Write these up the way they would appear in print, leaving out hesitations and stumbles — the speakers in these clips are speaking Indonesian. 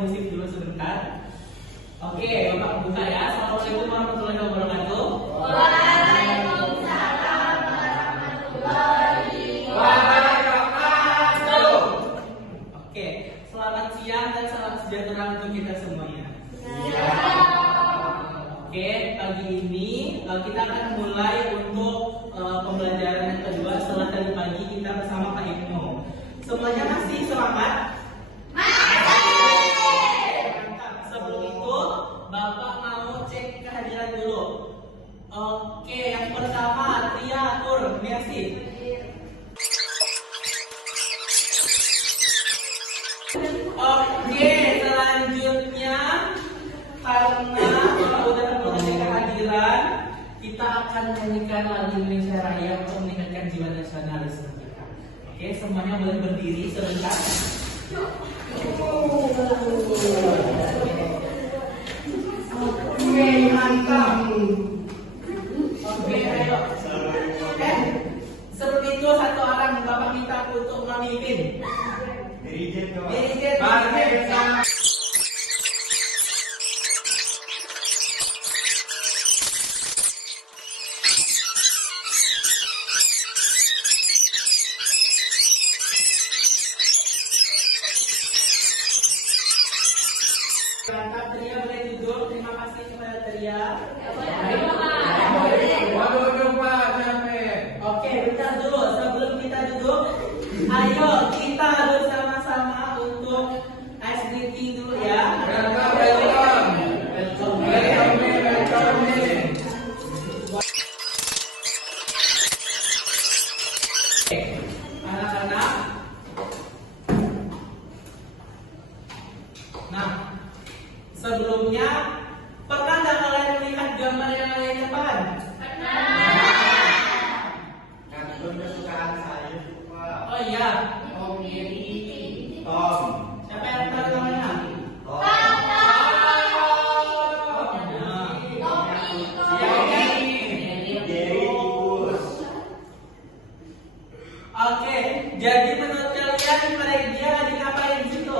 musik dulu sebentar. Oke, Bapak buka ya. Assalamualaikum warahmatullahi wabarakatuh. Waalaikumsalam warahmatullahi Wabarakatuh. Oke, selamat siang dan salam sejahtera untuk kita semuanya. Oke, pagi ini kita akan mulai untuk pembelajaran yang kedua setelah tadi pagi kita bersama Pak Ibnu. Semuanya masih semangat? Sebelum itu, Bapak mau cek kehadiran dulu. Oke, yang pertama Tria Tur, Mercy. Oke, selanjutnya karena Bapak udah mengenai kehadiran, kita akan menyanyikan lagu Indonesia Raya untuk meningkatkan jiwa nasionalisme kita. Oke, semuanya boleh berdiri sebentar. Oke, mantap. Oke, ayo. Sebelum itu satu orang Bapak minta untuk memimpin. Dirigent. Mantap, Tria boleh duduk. Terima kasih kepada Tria. Oke, bentar dulu. Sebelum kita duduk, ayo kita bersama-sama untuk ice breaking dulu ya. Anak-anak. Nah, sebelumnya pernah nggak kalian melihat gambar yang ada di depan? Oh iya. Tom. Siapa yang tahu namanya? Oke, jadi menurut kalian mereka lagi ngapain di situ?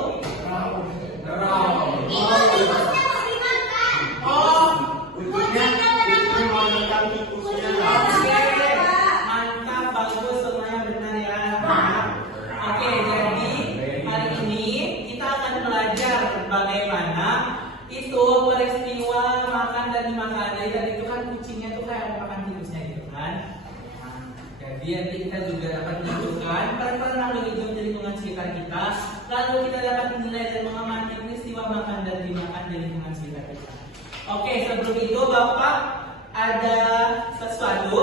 Mantap, bagus, semuanya benar ya. Oke, jadi hari ini kita akan belajar bagaimana itu peristiwa makan dan dimakan. Jadi tadi itu kan kucingnya tuh kayak makan tikusnya gitu kan. Jadi nanti kita juga dapat menentukan peran-peran algoritma di lingkungan sekitar kita. Lalu kita dapat menilai dan mengamati peristiwa makan dan dimakan di lingkungan sekitar kita. Oke, sebelum itu Bapak ada sesuatu.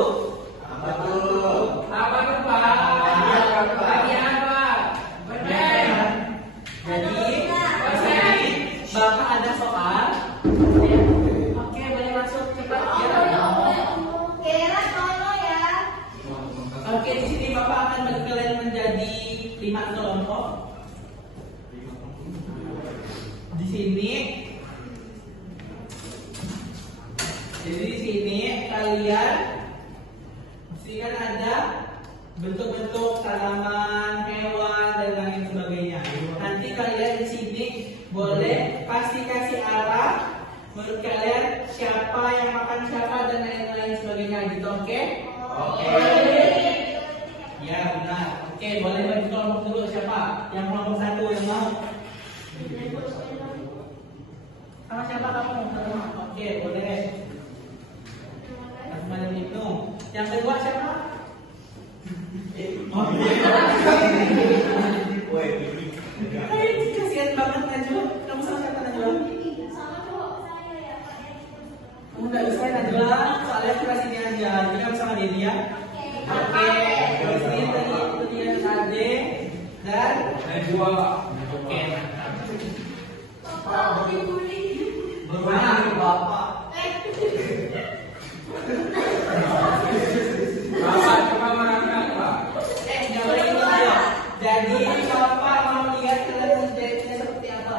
Apa tuh? Apa tuh Pak? Lagi apa? Benar. Jadi Bapak ada soal. Oke, boleh masuk cepat ya. Oke, di sini Bapak akan bagi kalian menjadi 5 kelompok. Di sini. Jadi di sini kalian kan ada bentuk-bentuk tanaman, hewan dan lain sebagainya. Nanti kalian di sini boleh kasih arah menurut kalian siapa yang makan siapa dan lain-lain sebagainya gitu, oke? Oke. Ya benar. Oke, boleh bagi kelompok dulu siapa? Yang kelompok 1 yang mau? Sama siapa kamu? Oke, boleh. Malam itu. Yang kedua siapa? Kasihan banget Najwa. Kamu sama siapa Najwa? Kamu nggak bisa Najwa. Soalnya aku kasih dia aja. Jadi kamu sama dia. Oke. Terus ini tadi dia Ade dan Najwa. Oke. Bagaimana Bapak? Jadi Bapak mau lihat kalian menjadinya seperti apa?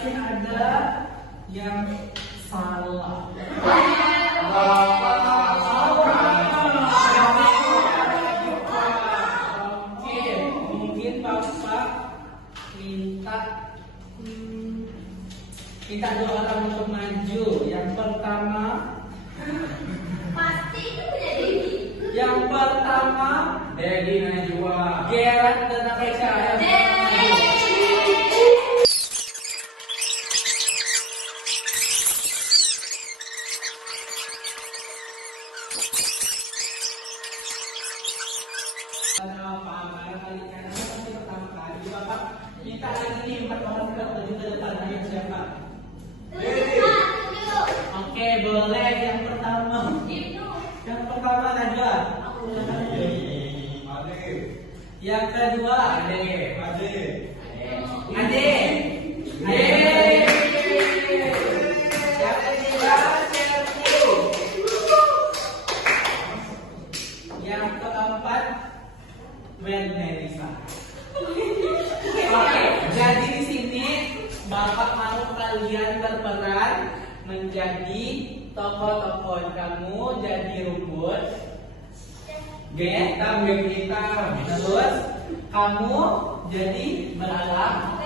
masih ada yang salah. Oke, mungkin Bapak minta dua orang untuk maju. Yang pertama, Pasti itu punya Dedi. yang pertama, Dedi Najwa. Gerard dan Akeca. Bapak minta lagi nih 4 orang kita maju ke depan. Ayo siapa? Oke, boleh. Yang pertama. Yang pertama Najwa. Yang kedua Ade. Yang ketiga Chelsea. Yang keempat Melisa. Oke, jadi di sini Bapak mau kalian berperan menjadi tokoh-tokoh. Kamu jadi rumput, Hitam, hitam. terus kamu jadi belalang,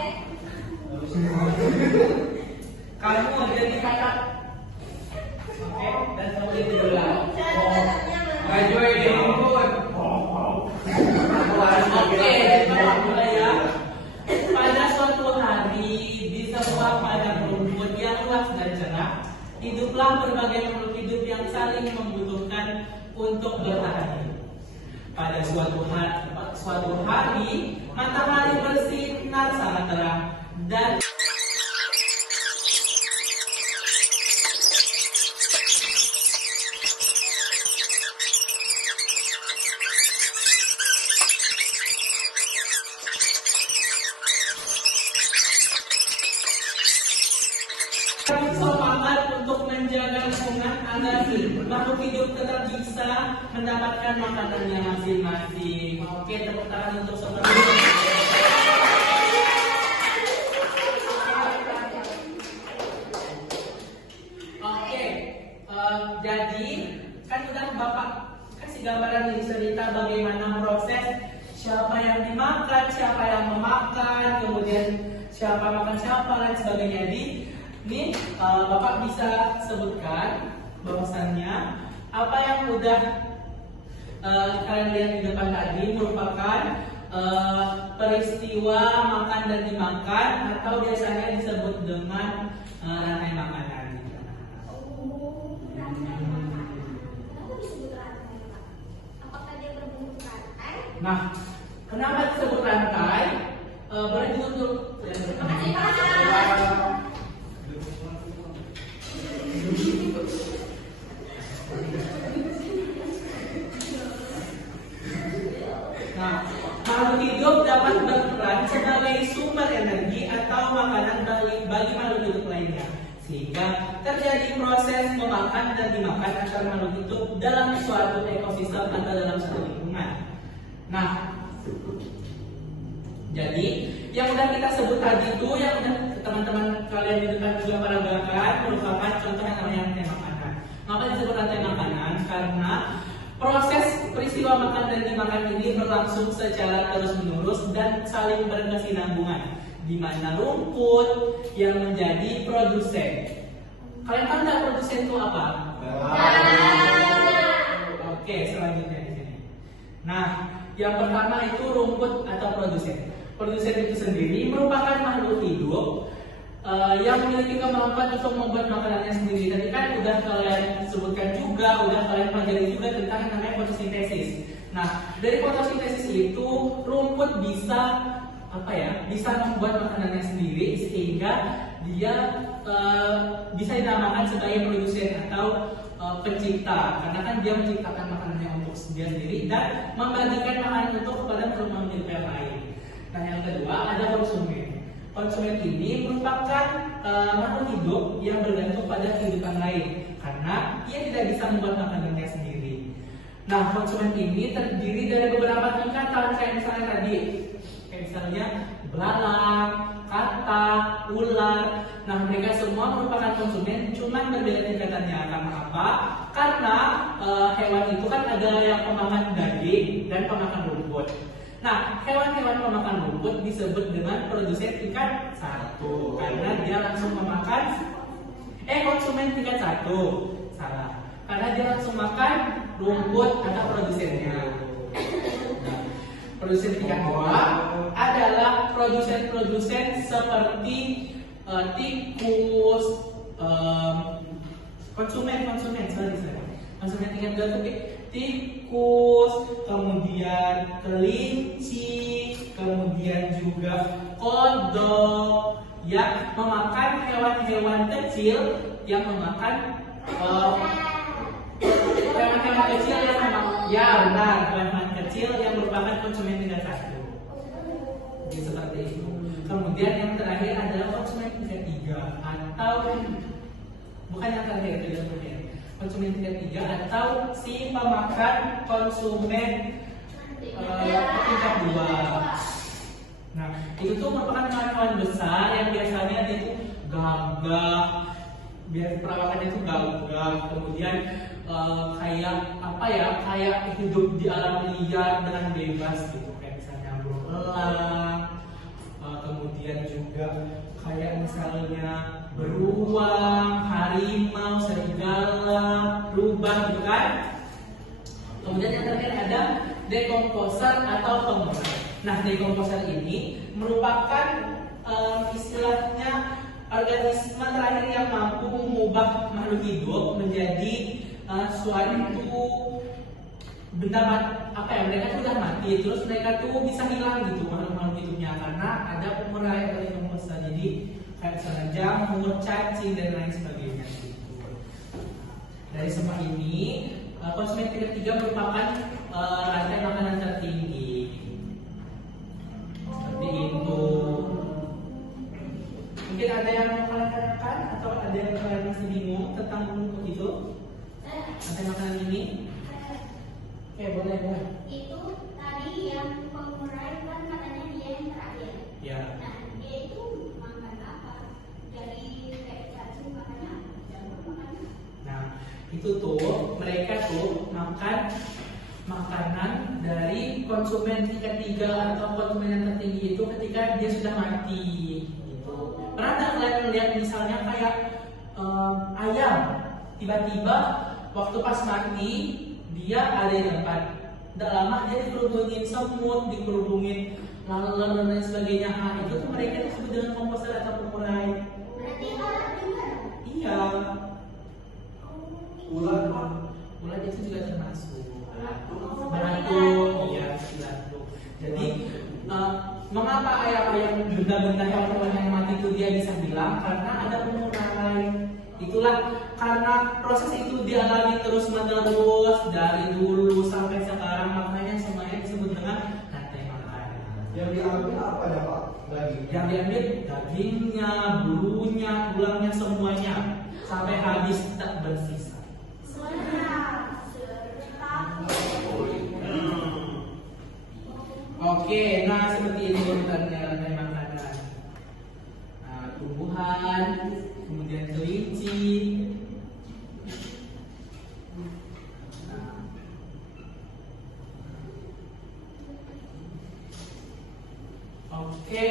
kamu jadi katak. Oke, dan kamu jadi belalang. Maju ini rumput. Oke, Bapak mulai ya. Pada suatu hari di sebuah padang rumput yang luas dan cerah, hiduplah berbagai makhluk hidup yang saling membutuhkan untuk bertahan hidup. Pada suatu hari, matahari bersinar sangat terang dan semangat untuk menjaga lingkungan agar makhluk hidup tetap bisa mendapatkan makanannya masing-masing. Oke, tepuk tangan untuk semuanya. Oke, jadi kan udah Bapak kasih gambaran di cerita bagaimana proses siapa yang dimakan, siapa yang memakan, kemudian siapa makan siapa dan sebagainya. Jadi ini Bapak bisa sebutkan bahwasannya apa yang udah kalian lihat di depan tadi merupakan peristiwa makan dan dimakan atau biasanya disebut dengan rantai makanan. Kenapa disebut rantai, Pak? Apakah dia berbentuk rantai? Nah, kenapa disebut rantai? Boleh ditutup. Makasih, Pak. Nah, makhluk hidup dapat berperan sebagai sumber energi atau makanan bagi makhluk hidup lainnya, sehingga terjadi proses memakan dan dimakan antara makhluk hidup dalam suatu ekosistem atau dalam suatu lingkungan. Nah, jadi yang udah kita sebut tadi itu, yang udah teman-teman kalian di depan juga peragakan, merupakan contoh yang namanya rantai makanan. Maka disebut rantai makanan karena proses peristiwa makan dan dimakan ini berlangsung secara terus-menerus dan saling berkesinambungan, di mana rumput yang menjadi produsen. Kalian tahu nggak produsen itu apa? Oke, selanjutnya di sini. Nah, yang pertama itu rumput atau produsen. Produsen itu sendiri merupakan makhluk hidup yang memiliki kemampuan untuk membuat makanannya sendiri. Tadi kan udah kalian sebutkan juga, udah kalian pelajari juga tentang yang namanya fotosintesis. Nah, dari fotosintesis itu rumput bisa bisa membuat makanannya sendiri sehingga dia bisa dinamakan sebagai produsen atau pencipta, karena kan dia menciptakan makanannya untuk dia sendiri dan membagikan makanan untuk kepada makhluk hidup yang lain. Nah, yang kedua ada konsumen. Konsumen ini merupakan makhluk hidup yang bergantung pada kehidupan lain karena ia tidak bisa membuat makanannya sendiri. Nah, konsumen ini terdiri dari beberapa tingkatan kayak misalnya tadi, kayak misalnya belalang, katak, ular. Nah, mereka semua merupakan konsumen, cuman berbeda tingkatannya. Karena apa? Karena hewan itu kan ada yang pemakan daging dan pemakan rumput. Nah, hewan-hewan pemakan rumput disebut dengan produsen tingkat 1 karena dia langsung memakan konsumen tingkat 1. Salah. Karena dia langsung makan rumput atau produsennya. Nah, produsen tingkat 2 adalah produsen-produsen seperti tikus, konsumen tingkat 2 itu tikus, kemudian kelinci, kemudian juga kodok yang memakan hewan-hewan kecil yang memakan hewan-hewan kecil yang hewan-hewan kecil yang merupakan konsumen tingkat 1. Jadi seperti itu. Kemudian yang terakhir adalah konsumen tingkat 3 atau bukan yang terakhir, konsumen tingkat 3 atau si pemakan konsumen tingkat 2. Nah, itu tuh merupakan hewan besar yang biasanya dia tuh gagah, perawakannya itu gagah, kemudian kayak hidup di alam liar dengan bebas gitu, kayak misalnya beruang, kemudian juga kayak misalnya beruang, harimau, serigala, rubah gitu kan. Kemudian yang terakhir ada dekomposer atau pengurai. Nah, dekomposer ini merupakan istilahnya organisme terakhir yang mampu mengubah makhluk hidup menjadi suatu benda mereka sudah mati, terus mereka tuh bisa hilang gitu makhluk hidupnya karena ada pengurai atau dekomposer. Jadi kayak misalnya jamur, cacing dan lain sebagainya gitu. Dari semua ini konsumen tingkat 3 merupakan rantai makanan tertinggi. Seperti itu. Mungkin ada yang mau kalian tanyakan atau ada yang kalian masih bingung tentang rumput itu? Rantai makanan ini? Oke, boleh. Itu tadi yang pengurai kan katanya dia yang terakhir. Ya. Nah, dia itu makan apa? Jadi kayak cacing makan apa? Jamur makan apa? Nah, itu tuh mereka tuh makan makanan dari konsumen tingkat 3 atau konsumen yang tertinggi itu ketika dia sudah mati gitu. Pernah nggak kalian melihat misalnya kayak ayam tiba-tiba waktu pas mati dia ada di tempat, tidak lama dia dikerubungin semut, dikerubungin lalat dan lain sebagainya. Itu tuh mereka disebut dengan komposer atau pengurai. Berarti lalat juga? Iya. Ular itu juga termasuk. Belatung, iya, belatung. Jadi mengapa ayam-ayam benda-benda hewan-hewan yang mati itu dia bisa bilang? Karena ada pengurai. Itulah karena proses itu dialami terus menerus dari dulu sampai sekarang, makanya semuanya disebut dengan rantai makanan. Yang diambil apa ya Pak? Daging. Yang diambil dagingnya, bulunya, tulangnya semuanya sampai habis tak bersisa. Oke, nah seperti ini bentuknya rantai makanan. Nah, tumbuhan, kemudian kelinci. Nah. Oke,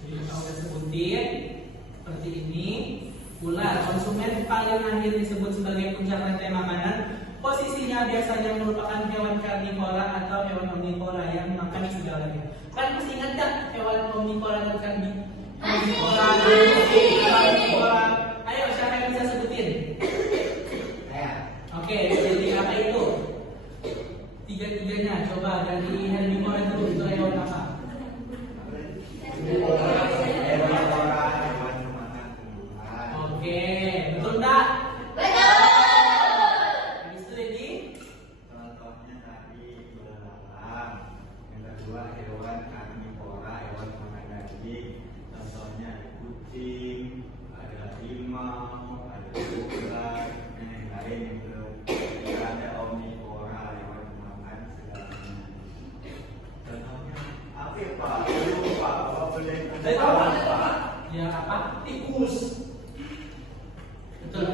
jadi kita udah sebutin seperti ini. Ular, konsumen paling akhir disebut sebagai puncak rantai makanan. Posisinya biasanya merupakan hewan karnivora atau hewan omnivora yang makan segalanya. Kalian masih ingat gak hewan omnivora dan karnivora? Ayo, siapa yang bisa sebutin? Oke, jadi apa itu? Tiga-tiganya, coba dari herbivora itu hewan apa? Oke, betul enggak? Betul. Habis itu Dedi? Contohnya tadi belalang, yang kedua hewan karnivora, hewan makan daging. Contohnya ada kucing, ada harimau, ada ular, dan yang lain itu. Ada omnivora, hewan makan segalanya. tikus. Betul.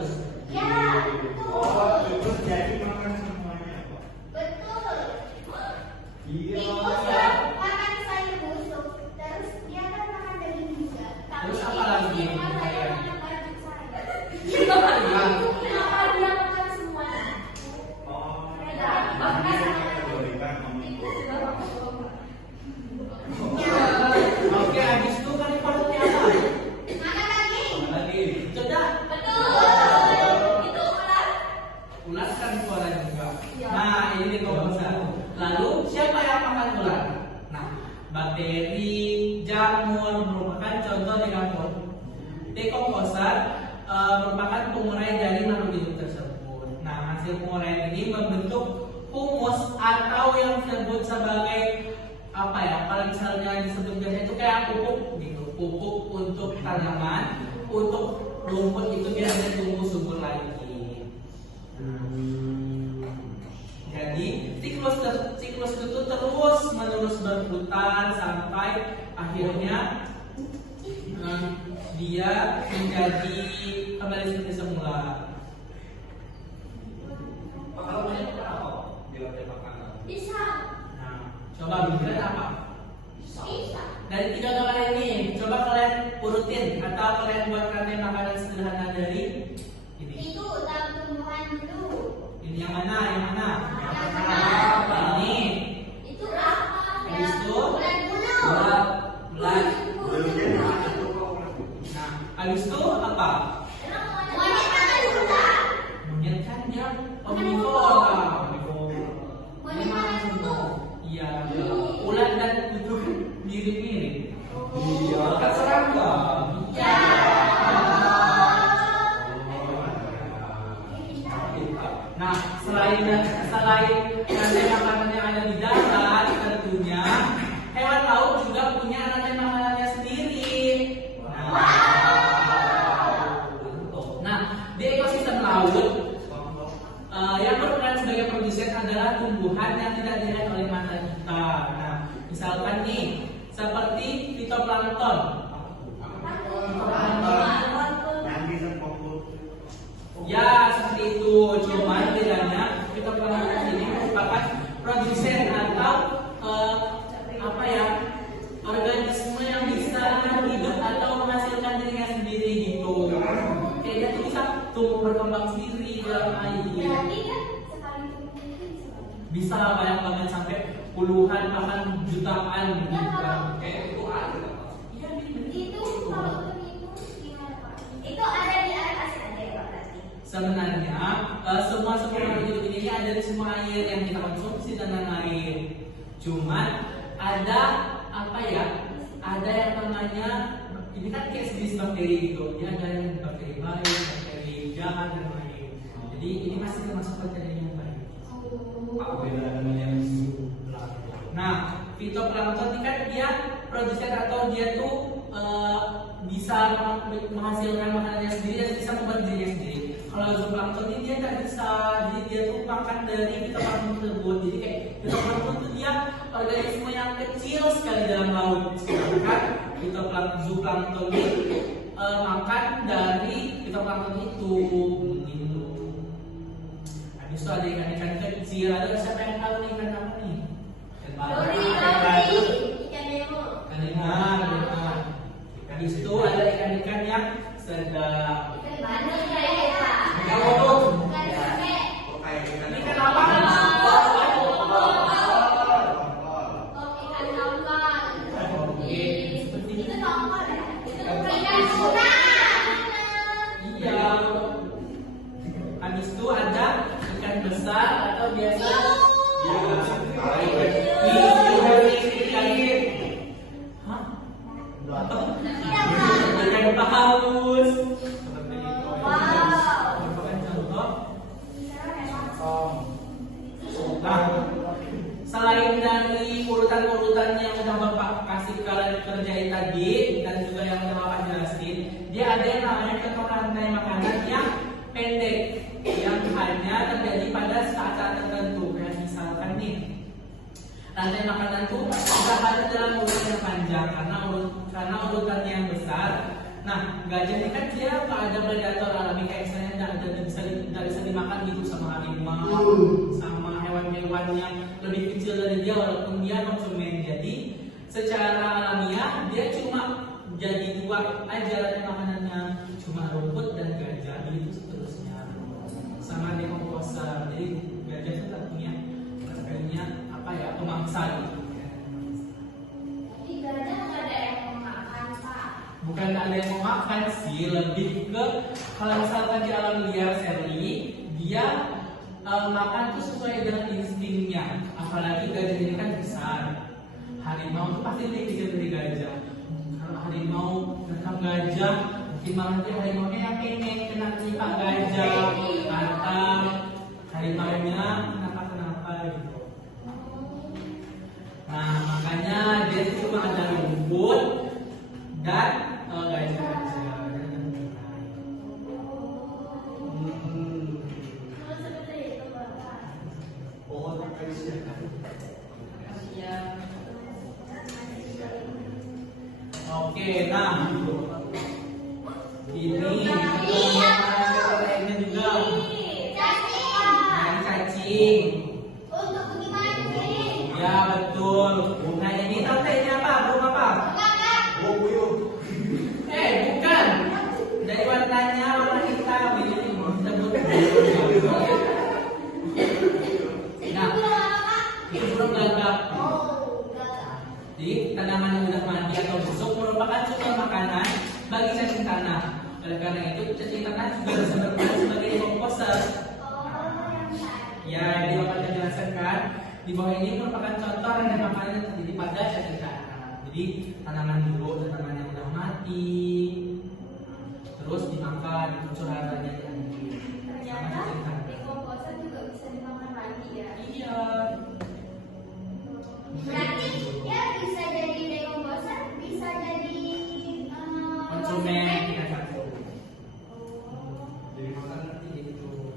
Ya, betul. Oh, tikus jadi makan semuanya, Pak. Betul. Iya. Tikus kan makan sayur busuk, terus dia kan makan daging juga. Tapi Terus apa tikus lagi? ini kan saya makan banyak sayur. Kenapa dia? Kenapa dia makan semua? Oh, Mereka ini makan dikategorikan tikus omnivora. juga makan. Oke, habis itu kan parutnya apa? Makan daging. Lagi. Cerdas. Betul. Itu ular. Ular kan suara juga. Iya. Nah, ini komposer. Lalu siapa yang makan ular? Nah, bakteri, jamur merupakan contoh dekomposer merupakan pengurai dari makhluk hidup tersebut. Nah, hasil penguraian ini membentuk humus atau yang disebut sebagai apa ya? Kalau misalnya disebut biasanya itu kayak pupuk gitu, pupuk untuk tanaman, untuk rumput itu biasanya tumbuh subur lagi. Jadi siklus itu terus menerus berputar sampai akhirnya dia menjadi kembali seperti semula. Kalau banyak apa? Jawabnya makanan. Bisa. Nah, coba bikin apa? Bisa. Dari 3 gambar ini, coba kalian urutin atau kalian buat rantai makanan sederhana dari ini. Itu dalam tumbuhan dulu. Ini yang mana? Yang mana? Yang mana? Ini. Itu apa? Habis itu? Bulan bulu. Bulan. Bulunya ada tuh kok. Nah, habis itu apa? Monyet makan ular. Monyet kan dia omnivora. Monyet makan kutu. Iya, ular dan kutu kan mirip-mirip. Iya. Kan seragam. Ya. Nah, selain rantai makanan yang ada di darat, tentunya hewan laut juga punya rantai makanannya sendiri. Nah, di ekosistem laut yang berperan sebagai produsen adalah tumbuhan yang tidak dilihat oleh mata kita. Nah, misalkan nih, seperti fitoplankton. Yang bisa fokus. Ya, seperti itu. Cuman bedanya fitoplankton ini merupakan produsen atau apa ya, organisme yang bisa hidup atau menghasilkan dirinya sendiri gitu. Kayak dia tuh bisa tumbuh berkembang sendiri dalam air. Berarti kan sekali tumbuh itu bisa. Bisa banyak banget sampai puluhan bahkan jutaan gitu. Ya, kalau- Kayak itu ada. Iya, Itu kalau itu gimana Pak? Itu ada di air asin aja ya Pak berarti. sebenarnya semua makhluk hidup ini ada di semua air yang kita konsumsi dan lain-lain. Cuman ada apa ya? Ada yang namanya ini kan kayak sejenis bakteri gitu. Dia ada yang bakteri baik, bakteri jahat dan lain. Jadi ini masih termasuk bakteri yang baik. Apa beda dengan yang Nah, fitoplankton ini kan dia produsen atau dia tuh bisa menghasilkan makanannya sendiri dan bisa membuat dirinya sendiri. Kalau zooplankton ini dia nggak bisa, jadi dia tuh makan dari fitoplankton tersebut. Jadi kayak fitoplankton itu dia organisme yang kecil sekali dalam laut. Sedangkan zooplankton ini makan dari fitoplankton itu. Gitu. Habis itu ada ikan-ikan kecil. Ada siapa yang tahu nih ikan apa nih? Dori, ikan nemo. Ikan. Habis itu ada ikan-ikan yang sedang. Ikan mana ya Pak? Ikan kodok. Ikan sate. Kok kayak ikan Ini ikan apa? Oh, ikan tongkol. Oke, seperti Itu itu. tongkol ya? Itu ikan tuna. Iya. Habis itu ada ikan besar atau biasa. Hah? Ikan paus. Seperti itu. Wow. Merupakan contoh. Oh. Nah, selain dari urutan-urutan yang udah Bapak kasih kalian kerjain tadi dan juga yang udah Bapak jelasin, dia ada yang namanya contoh rantai makanan yang pendek yang hanya terjadi pada saat-saat tertentu. Kayak misalkan nih, rantai makanan tuh tidak ada dalam urutan yang panjang karena urutannya yang besar Nah, gajah ini kan dia nggak ada predator alami kayak misalnya nggak bisa dimakan gitu sama harimau, sama hewan-hewan yang lebih kecil dari dia walaupun dia konsumen. Jadi secara alamiah dia cuma jadi dua aja makanannya, cuma rumput dan gajah, begitu seterusnya. Sama dekomposer. Jadi gajah itu punya apa ya, pemangsa gitu. Jadi gajah nggak ada yang mau makan, Pak. Bukan tak ada yang mau makan sih, lebih ke kalau misalkan di alam liar Sherly, dia makan tuh sesuai dengan instingnya. Apalagi gajah ini kan besar. Harimau tuh pasti lebih kecil dari gajah. Kalau harimau menangkap gajah, mungkin malah dia harimaunya yang pengen kena timpa gajah, atau harimaunya kenapa gitu. Nah, makanya dia cuma ada rumput dan gajah aja. Kalau seperti itu, Bapak. Oh, terkait siapa? Oke, nah ini lainnya juga yang cacing. Untuk dimancing. Ya betul. Nah ini tantenya apa? Burung apa? Oh, puyuh. Bukan. Dari warnanya warna hitam ini disebut. Nah, itu burung gagak. Jadi tanaman yang sudah mati atau busuk merupakan sumber makanan bagi cacing tanah. Oleh karena itu cacing tanah juga bisa berperan sebagai dekomposer. Ya, jadi Bapak sudah jelaskan kan. Di bawah ini merupakan contoh rantai makanan yang terjadi pada cacing tanah. Jadi tanaman dulu, tanaman yang sudah mati, terus dimakan, muncul hartanya lagi. Sama cacing tanah. Dekomposer juga bisa dimakan lagi ya. Iya. Berarti dia bisa jadi dekomposer, bisa jadi Konsumen kita satu. Jadi makan Gitu.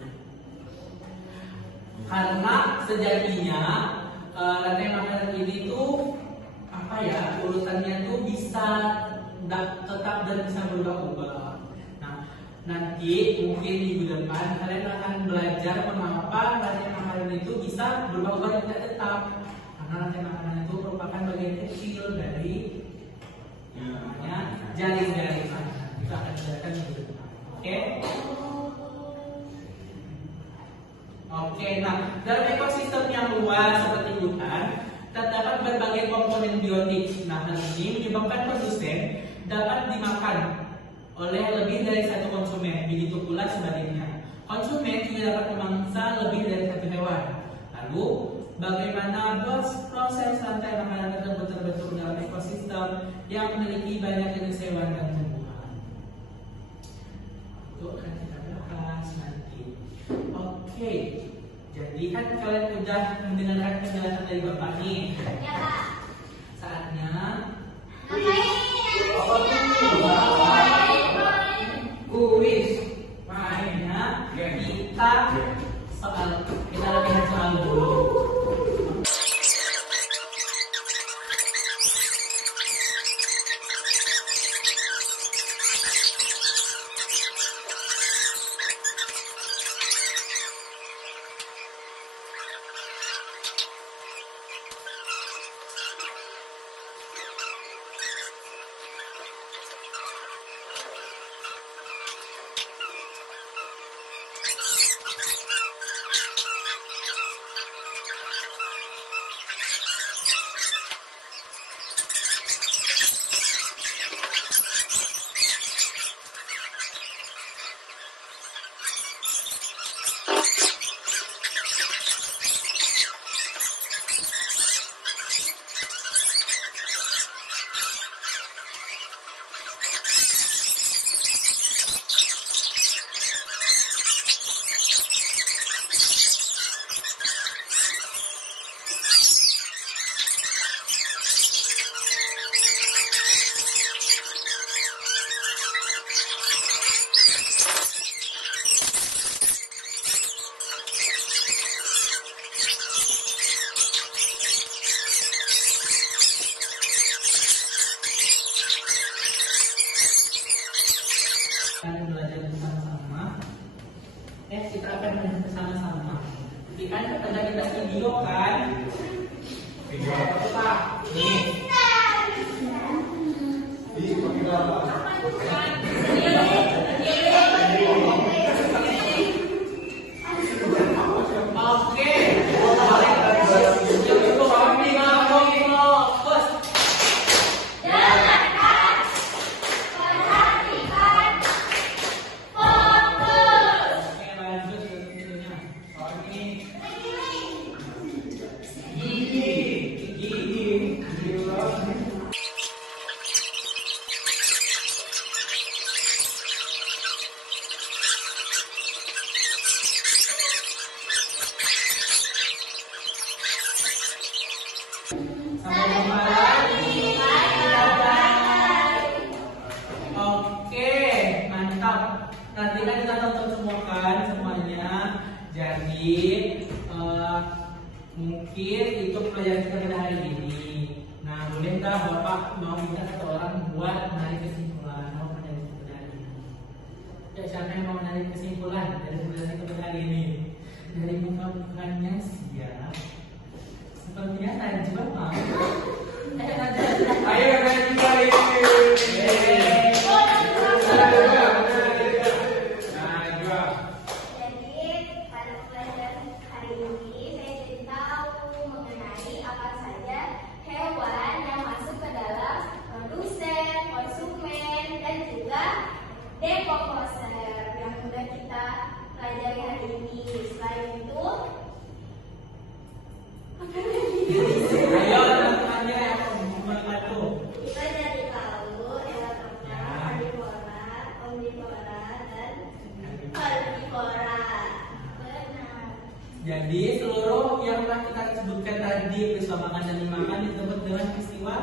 Karena sejatinya rantai makanan ini tuh apa ya, urutannya tuh bisa tetap dan bisa berubah-ubah. Nah, nanti mungkin minggu depan kalian akan belajar mengapa rantai makanan itu bisa berubah-ubah dan tidak tetap. Karena rantai makanan itu merupakan bagian kecil dari namanya jaring-jaring makanan. Itu akan dijelaskan minggu depan. Oke? Oke, nah dalam ekosistem yang luas seperti hutan terdapat berbagai komponen biotik. Nah, hal ini menyebabkan produsen dapat dimakan oleh lebih dari satu konsumen. Begitu pula sebaliknya. Konsumen juga dapat memangsa lebih dari satu hewan. Lalu, bagaimana proses rantai makanan tersebut terbentuk dalam ekosistem yang memiliki banyak jenis hewan dan tumbuhan? Itu akan kita bahas nanti. Oke, jadi kan kalian udah mendengarkan penjelasan dari Bapak nih. Ya, Pak. Saatnya kuis. Mainnya kita latihan soal dulu. Akan belajar bersama-sama. Kita akan belajar bersama-sama. Jadi kan pada kita video kan? Video Apa? Nih. Di pakai apa? Oke. Yang itu kami fokus. Dengarkan, perhatikan, fokus. Oke, lanjut ke videonya. Oke. Sampai jumpa lagi. Bye-bye. Oke, mantap. Nanti kan kita tonton semua kan semuanya. Jadi mungkin itu pelajaran kita pada hari ini. Nah, boleh nggak Bapak mau minta satu orang buat menarik kesimpulan? Mau menarik kesimpulan hari ini? Ya, siapa yang mau menarik kesimpulan dari pelajaran kita pada hari ini? Dari muka-mukanya siap. Sepertinya Najwa mau. Ayo Najwa ini. Najwa. Jadi pada pelajaran hari ini saya jadi tahu mengenai apa saja hewan yang masuk ke dalam produsen, konsumen, dan juga dekomposer yang sudah kita pelajari hari ini. Selain itu, apa lagi? Ayo teman-temannya membantu. Kita jadi tahu hewan ternak, herbivora, omnivora, dan herbivora. Benar. Jadi seluruh yang telah kita sebutkan tadi peristiwa makan dan dimakan disebut dengan peristiwa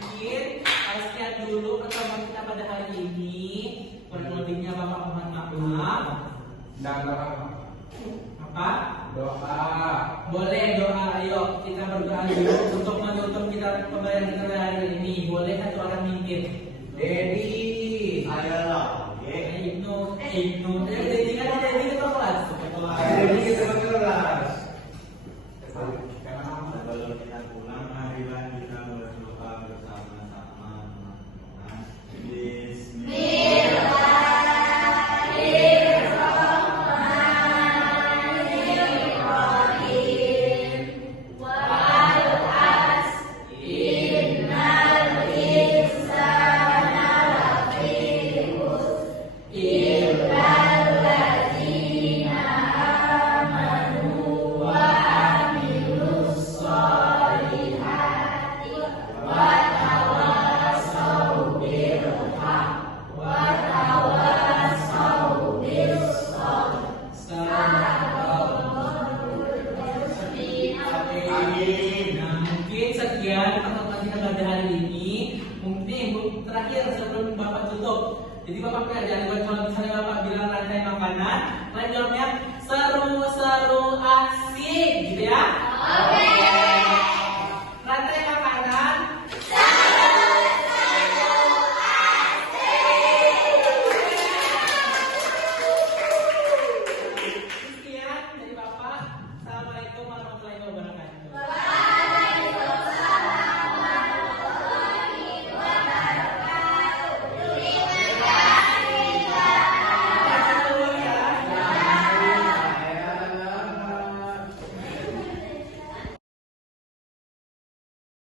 mungkin sekian dulu pertemuan kita pada hari ini. Kurang lebihnya Bapak mohon maaf. Dan doa. Apa? Doa. Boleh doa, ayo kita berdoa dulu untuk menutup kita pembelajaran kita pada hari ini. Boleh satu orang mimpin? Dedi. Saya lah. Ibnu, Dedi kan Dedi ketua kelas. Dedi kita kelas. Sebelum kita pulang, marilah kita berdoa bersama-sama. Nah, mungkin sekian pertemuan kita pada hari ini. Mungkin terakhir sebelum Bapak tutup. Jadi Bapak jangan lupa kalau misalnya Bapak bilang rantai makanan, kalian jawabnya seru-seru asik, gitu ya.